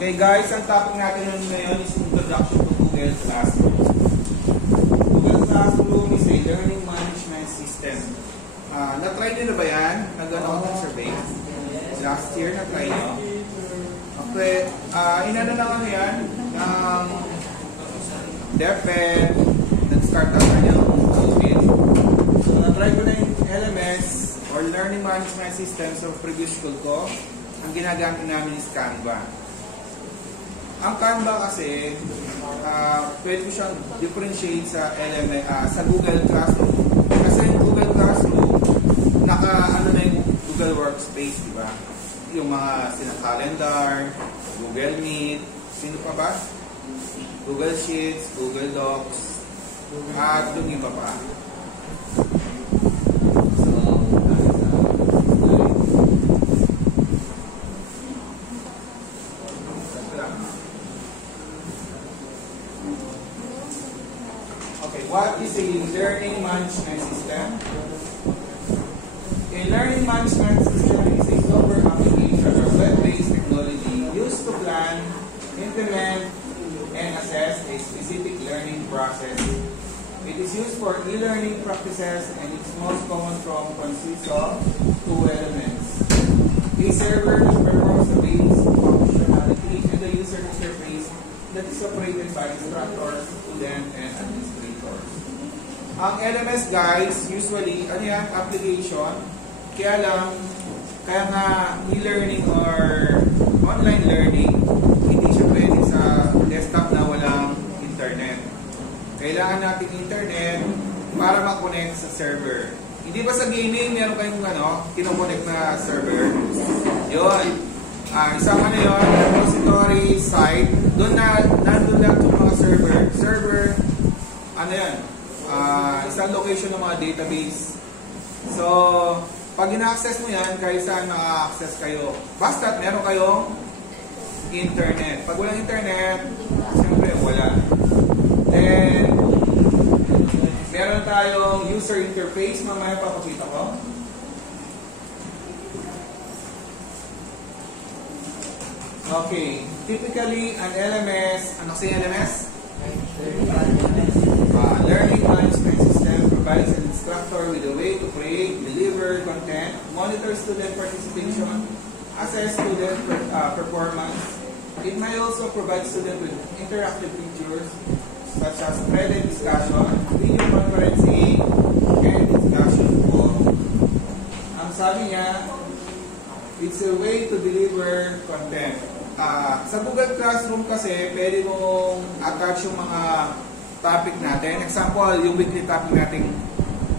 Okay guys, ang topic natin ngayon is Introduction to Google Classroom. Google Classroom is a learning management system. Na-try nyo na ba yan? Nag-ano ng survey? Last year na-try nyo? Okay, inano na nga yan ng DepEd, nag-start up na yung COVID. So na-try ko na yung LMS or Learning Management System sa previous school ko. Ang ginagamit namin is Canva. Ang Canva kasi, pwede ko siyang differentiate sa LMS, sa Google Classroom. Kasi yung Google Classroom, naka-ano na yung Google Workspace, di ba? Yung mga calendar, Google Meet, sino pa ba? Google Sheets, Google Docs, at yung iba pa. What is a learning management system? A learning management system is a software application or web-based technology used to plan, implement, and assess a specific learning process. It is used for e-learning practices and its most common form consists of two elements. A server which performs the basic functionality and the user interface that is operated by instructors, students, and administrators. Ang LMS guys, usually, ano yan, application, kaya nga e-learning or online learning, hindi siya pwede sa desktop na walang internet. Kailangan natin internet para makonect sa server. Hindi ba sa gaming, meron kayong kinoconnect na server? Yun. Isang yun, repository site, nandun lang yung mga server, yan? Isang location ng mga database. So, pag ina-access mo yan, kahit saan maka-access kayo. Basta't meron kayong internet. Pag walang internet, siyempre wala. Then, meron tayong user interface. Mamaya papakita ko. Okay. Typically, an LMS, ano kasi LMS? Learning management system provides an instructor with a way to create, deliver content, monitor student participation, assess student performance. It may also provide students with interactive features such as threaded discussion, video conferencing, and discussion forum. Ang sabi niya, it's a way to deliver content. Sa Google Classroom kasi, pwede mong attach yung mga topic natin. Example, yung weekly topic natin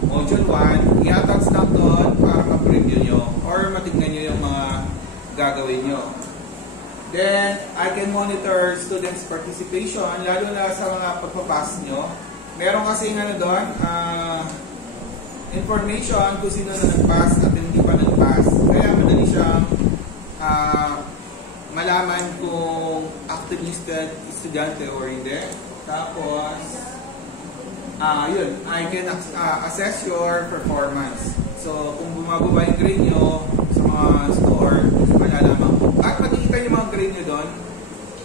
module 1, i-attach lang doon para ma-preview nyo or matignan nyo yung mga gagawin nyo. Then, I can monitor students' participation, lalo na sa mga pagpapass nyo. Meron kasi doon, information kung sino na nag-pass at hindi pa nag-pass. Kaya madali siyang malaman kung active listed estudyante or hindi. Tapos, yun, I can assess your performance. So, kung bumababa yung grade nyo sa mga store, malalaman ko. At makikita yung mga grade nyo doon,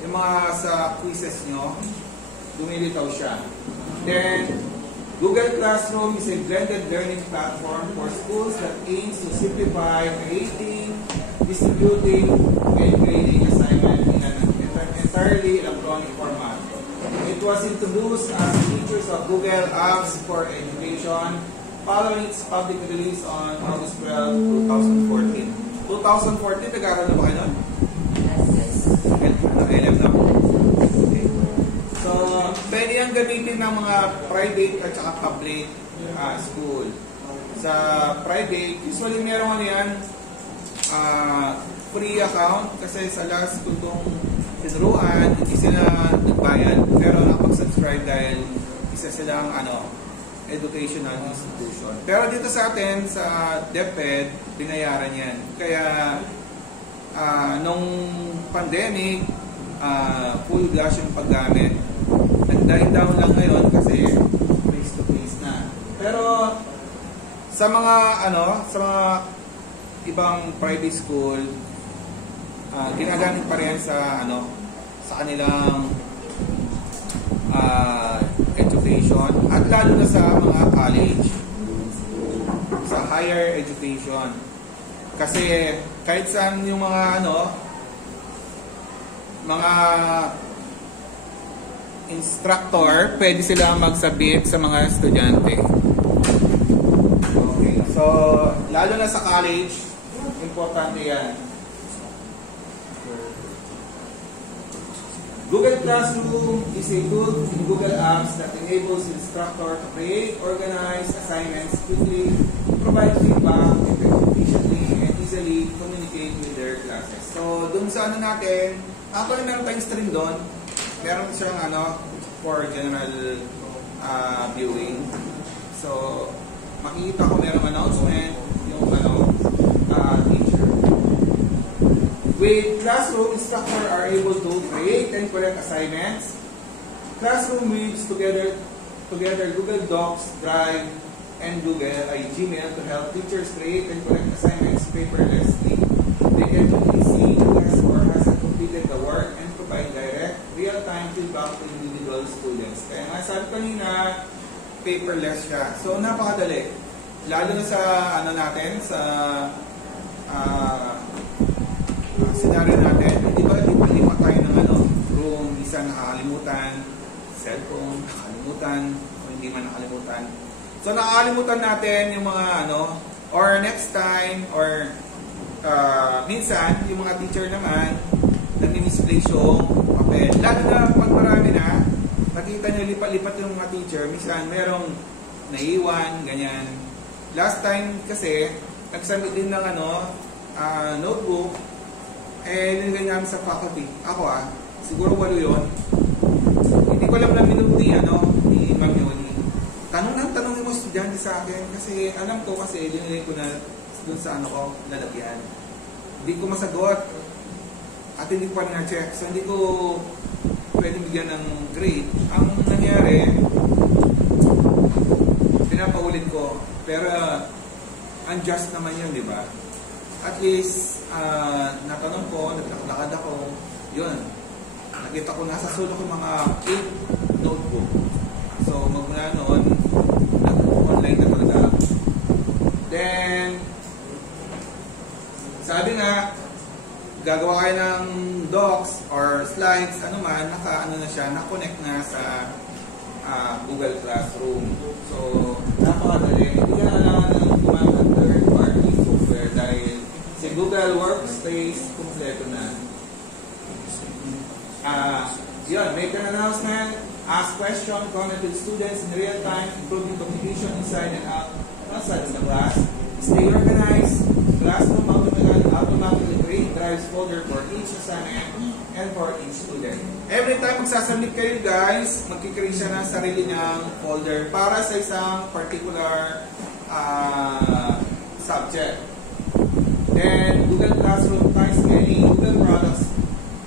yung mga sa quizzes nyo, lumilitaw siya. Then, Google Classroom is a blended learning platform for schools that aims to simplify creating, distributing, and grading assignment in an entirely electronic format. It was introduced as features of Google Apps for Education following its public release on August 12, 2014. 2014, nag-aaral na ba kayo nun? Yes. LM na. Okay. So, pwede yung gamitin ng mga private at saka public school. Sa private, usually meron yan free account kasi sa last ko itong tinuruan, hindi sila nagbayad pero nakapag-subscribe dahil isa silang educational institution. Pero dito sa atin, sa DepEd, binayaran yan. Kaya nung pandemic, full glass yung paggamit. Nag-die down lang ngayon kasi face-to-face na. Pero sa mga ibang private school, ginagamit pa rin sa sa kanilang education at lalo na sa mga college, sa higher education. Kasi kahit saan yung mga mga instructor, pwede sila mag-submit sa mga estudyante. Okay. So, lalo na sa college, importante yan. Google Classroom is a tool in Google Apps that enables instructor to create, organize assignments quickly, provide feedback, efficiently, and easily communicate with their classes. So, dun sa natin, actually meron tayong stream doon. Meron siyang for general viewing. So, makikita ko merong announcement yung teacher. With Classroom, instructors are able to create and correct assignments. Classroom weaves together Google Docs, Drive, and Gmail to help teachers create and correct assignments paperlessly. They can quickly see who has or hasn't completed the work and provide direct, real-time feedback to individual students. Kaya nga sabi kanina, paperless siya. So, napakadali. Lalo na sa natin, sa scenario natin, di ba, lipat tayo ng room, isa nakakalimutan, cellphone, nakakalimutan, o hindi man nakalimutan. So, nakakalimutan natin yung mga or next time, or minsan, yung mga teacher naman, nag-misplace yung papel. Lalo na pag marami na, nakita nyo lipat-lipat yung mga teacher, minsan merong naiiwan, ganyan. Last time kasi, nagsubmit din ng notebook, nilagay namin sa faculty. Ako siguro 8 yun. Hindi ko alam na minuti ni Ma'am Yoni. Tanong mo estudyante sa akin kasi alam ko kasi linilay ko na dun sa lalagyan. Hindi ko masagot at hindi ko pa na-check. So hindi ko pwede bigyan ng grade. Ang nangyari, pinapaulit ko. Pero unjust naman yun, di ba? At least, natanong ko, naglakad ako, yun. Nakita ko nasa sulok ko mga 8 notebook. So, magmula noon, nag-online na talaga. Then, sabi nga, gagawa kayo ng docs or slides, na-connect na sa Google Classroom. So, napakadali. Hindi ka na kailangan ng gumamit ng third-party software dahil si Google Workspace, kompleto na. Yun, make an announcement, ask question, comment with students in real time, improving communication inside and outside of the class. Stay organized. Classroom automatically create drives folder for each assignment and for each student. Every time magsasubmit kayo guys, magkikreate siya ng sarili niyang folder para sa isang particular subject. Then, Google Classroom ties many Google products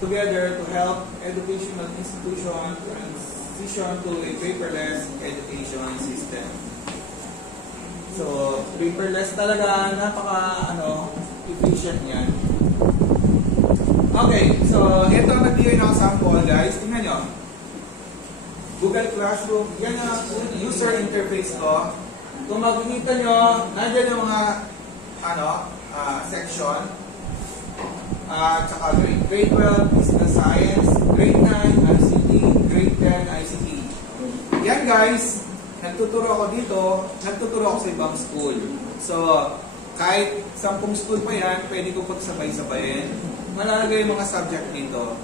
together to help educational institutions transition to a paperless education system. So, paperless talaga, efficient yan. Okay, so ito ang nagbigay na sample guys. Tingnan nyo. Google Classroom, yan ang user interface ko. Kung makikita nyo, nandiyan yung mga section. Tsaka grade 12, Business Science, grade 9, ICT, grade 10, ICT. Yan guys, nagtuturo ako dito, nagtuturo ako sa ibang school. So, kahit 10 school pa yan, pwede ko pagsabay-sabayin. Malalagay yung mga subject dito.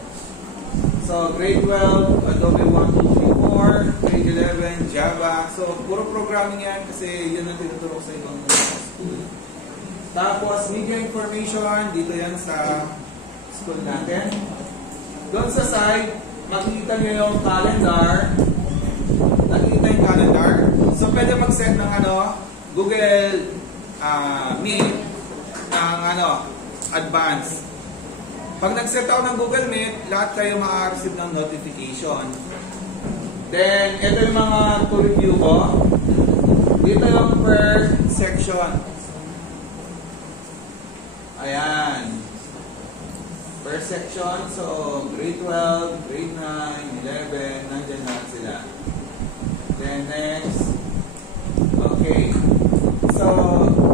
So, grade 12, Adobe 1, 2, 3, 4, grade 11, Java. So, puro programming yan kasi yun ang tinuturo ko sa ibang school. Tapos, media information, dito yan sa school natin. Doon sa side, makikita nyo yung calendar. Nakikita yung calendar. So, pwede mag-set ng Google Meet ng advance. Pag nag-set ako ng Google Meet, lahat kayo maka-receive ng notification. Then, ito yung mga to-review ko. Dito yung per section. Ayan. Per per section. So, grade 12, grade 9, 11, nandyan lahat sila. Then next, okay. So,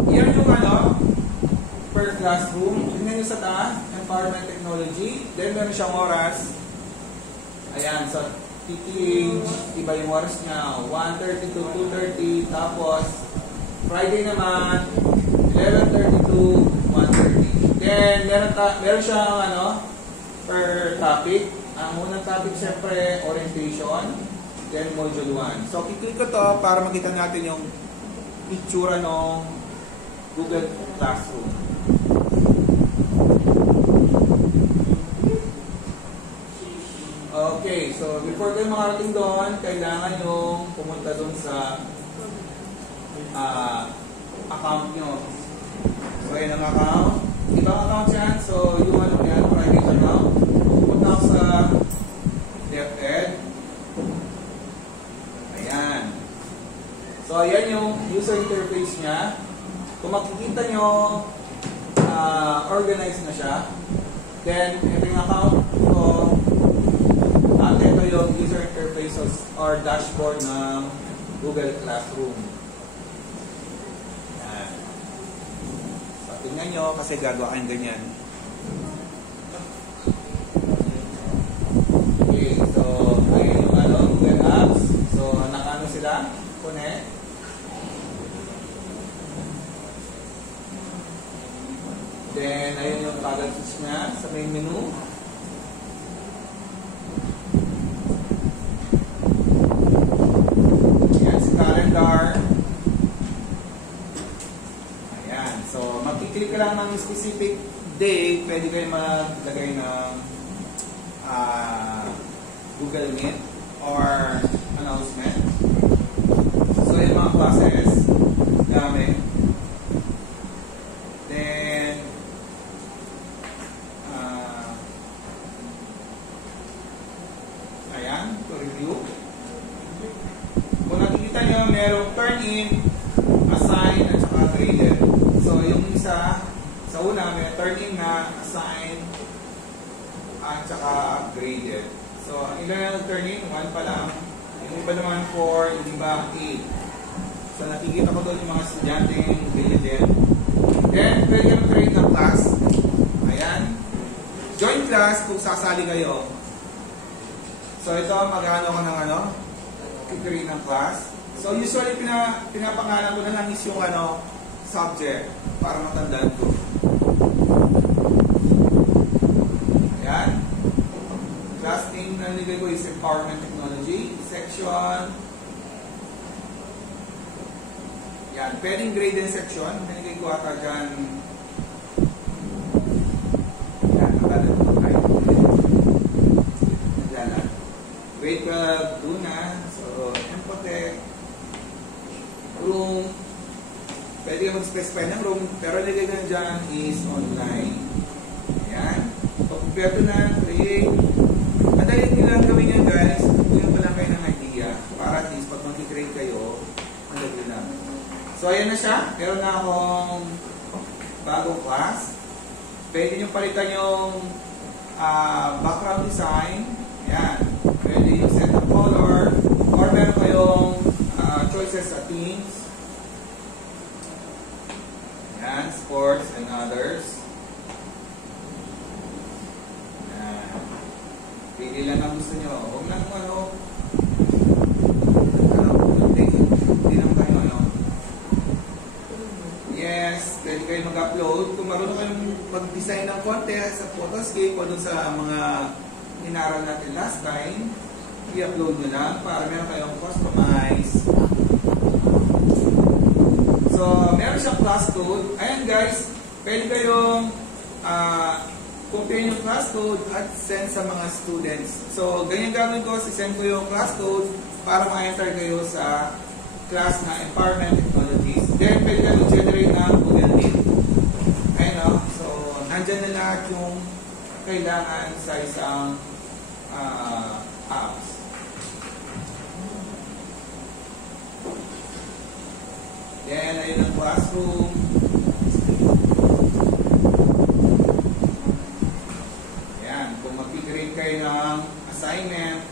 yan yung per classroom. Tingnan nyo sa taas, empowerment technology. Then meron siyang oras. Ayan, so TTH, iba yung oras niya, 1:30 to 2:30. Tapos, Friday naman, 11:30 to 1:30. Then, meron siyang per topic. Ang unang topic, syempre, orientation. Then, module 1. So, kiklik ko to para makita natin yung itsura ng Google Classroom. Okay, so before kayo makarating doon, kailangan yung pumunta doon sa account nyo. So, yan ang account. Ibang account yan. So, yung yan, private account. Pupunta ako sa DepEd. Ayan. So, ayan yung user interface niya. Kung makikita nyo, organized na siya. Then, ito yung account ko. At ito yung user interface or dashboard ng Google Classroom. Ayan. So, tingnan nyo kasi gagawa kayong ganyan. Okay, so, ayan yung Google Apps. So, nakano sila? Connect. Then, ayun yung toggle switch niya sa main menu. Ayan, si calendar. Ayan. So, magkiklik ka lang ng specific day, pwede kayo maglagay ng Google Meet or announcement. So, yung mga classes gamit. Then, ayan, to review. Kung nakikita nyo, merong turn-in, assign, at saka graded. So, yung isa, sa una, may turn-in na, assign, at saka graded. So, ang ilan na turn-in? 1 pa lang. Yung iba naman 4, yung iba 8. So, nakikita ko doon yung mga estudyanteng graded. Then, pwede yung create ng class. Ayan. Join class kung sasali kayo. So, ito, mag-ano ko ng create ng class. So, usually, pinapangalan ko na lang is yung subject para matandaan ko. Ayan. Class name na nilagay ko is Empowerment Technology. Section. Yan. Pwedeng grade and section. Nilagay ko ata dyan. Yan. Nakalat ko tayo. Naglalat. Grade 12. Doon na. So, Empotech. Room. Pwede ka mag-specify ng room. Pero nilagay ko dyan is online. Ayan. Pag-prepare na. Create. Madali nyo lang gawin yan, guys. Tutuyan pa lang kayo ng idea. Para at least, pag mag-create kayo, malagay lang. So, ayan na siya. Meron na akong bagong class. Pwede nyo palitan yung background design. Ayan. Pwede yung set of color. Or meron kayong choices sa themes. Ayan. Sports and others. Pili lang ang gusto nyo. Huwag lang hindi lang tayo Yes, pwede kayo mag-upload. Kung marunong kayong mag-design ng konti sa Photoscape o dun sa mga inaral natin last time, i-upload nyo lang para meron kayong customize. So, meron siyang class code. Ayan guys, pwede kayong compare yung class code at send sa mga students. So, ganyan gagawin ko, sisend ko yung class code para ma-enter kayo sa class na Empowerment Technologies. Then, pwede kayo generate ng Google Meet. Ayun o. So, nandyan na lahat yung kailangan sa isang apps. Then, ayun ang classroom. kayo ng assignment.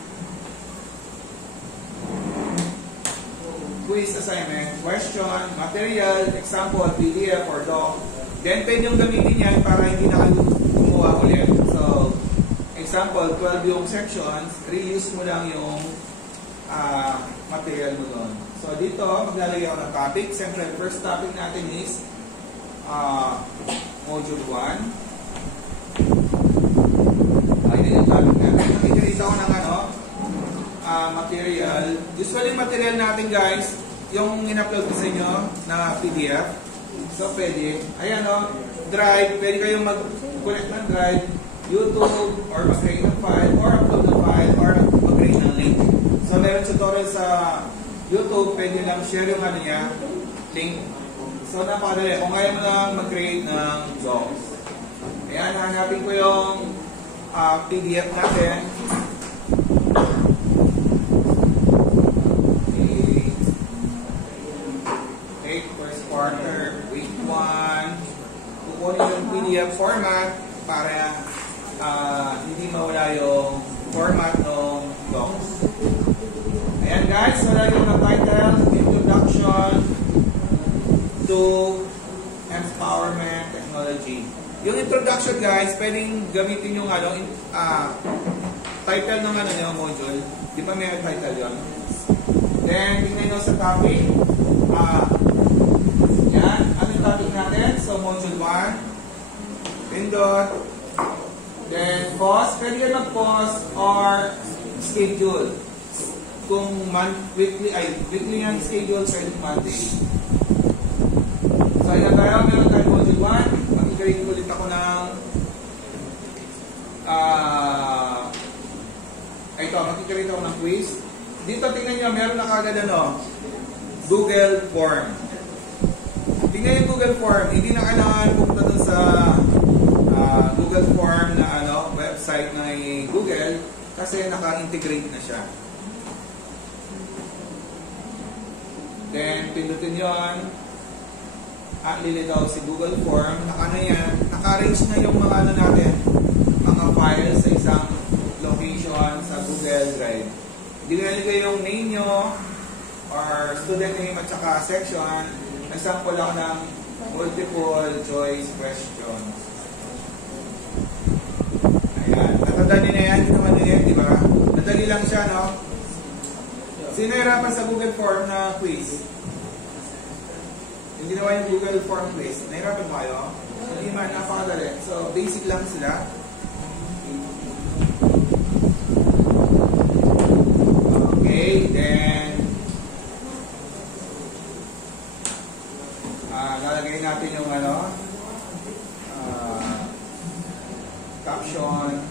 Quiz assignment, question, material, example, PDF, or doc. Then, pwede yung gamitin yan para hindi na kayo gumawa ulit. So, example, 12 yung sections, reuse mo lang yung material mo doon. So, dito, maglalagay ako ng topic. Siyempre, first topic natin is Module 1. Ayun yung topic natin. Nakikita ko ng material. Usually, material natin, guys, yung in-upload ko sa inyo na PDF. So, pwede. Ayan, Drive. Pwede kayong mag-connect ng Drive, YouTube, or mag-create ng file, or upload ng file, or mag-create ng link. So, meron tutorial sa YouTube. Pwede lang share yung niya, link. So, napakadali. Kung kaya mo lang mag-create ng docs. Ayan, hanapin ko yung PDF natin. Quarter, week 1, kukunin yung PDF format para hindi mawala yung format ng docs. Ayan guys, so lagi yung title, Introduction to Empowerment Technology. Yung introduction guys, pwedeng gamitin yung title ng yung module. Di ba may title yun? Then, tingnan nyo sa topic. Yan, ano yung topic natin? So, module 1, pindot, then pause, pwede kayo mag-pause or schedule. Kung weekly yung schedule, pwede monthly. So, ayan tayo, meron tayo module 1, mag-create ulit ako ng mag-create ako ng quiz. Dito, tingnan nyo, meron na kagad Google Form. Tingnan yung Google Form, hindi na kailangan pumunta dun sa Google Form na website ng Google kasi naka-integrate na siya. Then, pindutin yun. Lilitaw si Google Form. Naka-arrange na yung mga natin, mga files sa isang location sa Google Drive. Hindi na nilagay yung name nyo or student name at saka section. Example lang ng multiple choice questions. Ayan. Natandaan nyo na yan. Hindi naman yun, di ba? Nadali lang siya, no? Sino hirapan sa Google Form na quiz? Yung ginawa yung Google Form quiz. Nahirapan mo kayo? Hindi man, napakadali. So, basic lang sila. Okay, then lalagay natin yung caption.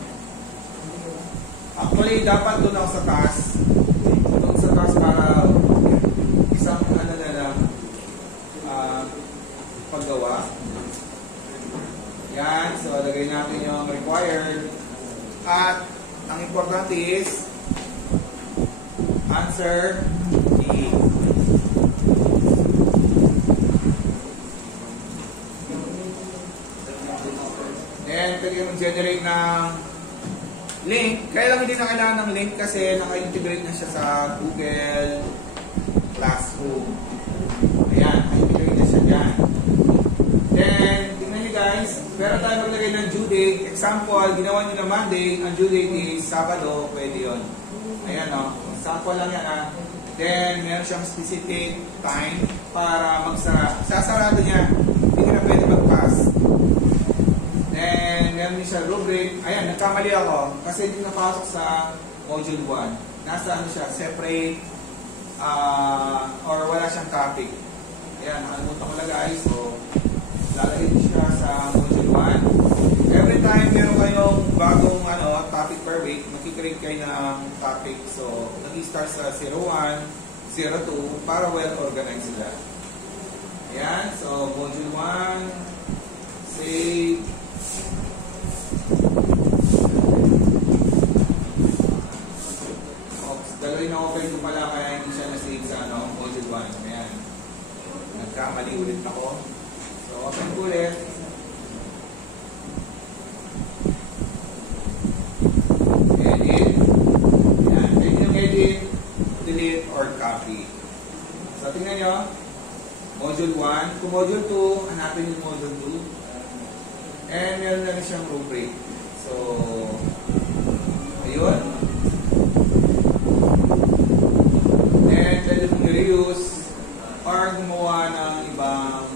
Actually, dapat doon ako sa taas. Doon sa taas para isang na lang paggawa. Yan. So, lagay natin yung required. At, ang importante is answer E. Then, pwede yung generate ng link. Kaya lang hindi na kailangan ng link kasi naka-integrate na siya sa Google Classroom. Ayan, naka-integrate na siya dyan. Then, tingnan nyo guys, meron tayo maglagay ng due date. Example, ginawa nyo na Monday, ang due date is Sabado, pwede yun. Ayan sample lang yan Then, meron siyang specific time para magsara. Sasarado niya, hindi na pwede mag-pass. Then, meron din siya rubric. Ayan, nagkamali ako kasi hindi napasok sa module 1. Nasa siya, separate or wala siyang topic. Ayan, nakalimutan ko lang guys. So, lalagay siya sa module 1. Every time meron kayong bagong topic per week, makikreate kayo ng topic. So, nag-start sa 01, 02 para well-organized sila. Ayan, so module 1, save. Dalawin na open ko pala kaya hindi siya na-save sa module 1. Ayan. Nagkamali ulit ako. So, open ko ulit. tingnan nyo. Module 1. Kung Module 2, hanapin yung Module 2. And meron na rin siyang rubric. So, ayun. And pwede mong i-reuse or gumawa ng ibang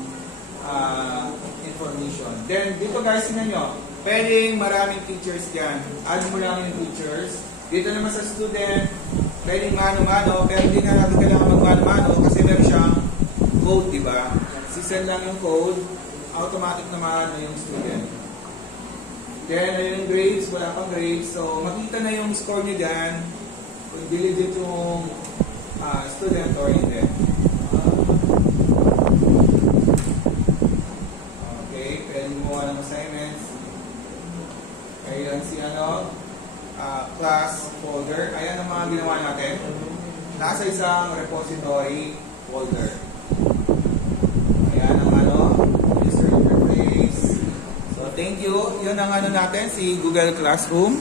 information. Then, dito guys, tingnan nyo. Pwedeng maraming features dyan. Add mo lang yung features. Dito naman sa student, pwedeng mano-mano, pero hindi na natin kailangan mag-mano-mano kasi meron siyang code, di ba? Sisend lang yung code, automatic naman yung student. Then, ayun yung grades, wala pang grades. So, makita na yung score nyo dyan kung diligent yung student or hindi. Okay, pwedeng gumawa ng assignments. Ayan si class folder. Ayan ang mga ginawa natin. Nasa isang repository folder. Ayan ang user interface. So, thank you. Yun ang natin, si Google Classroom.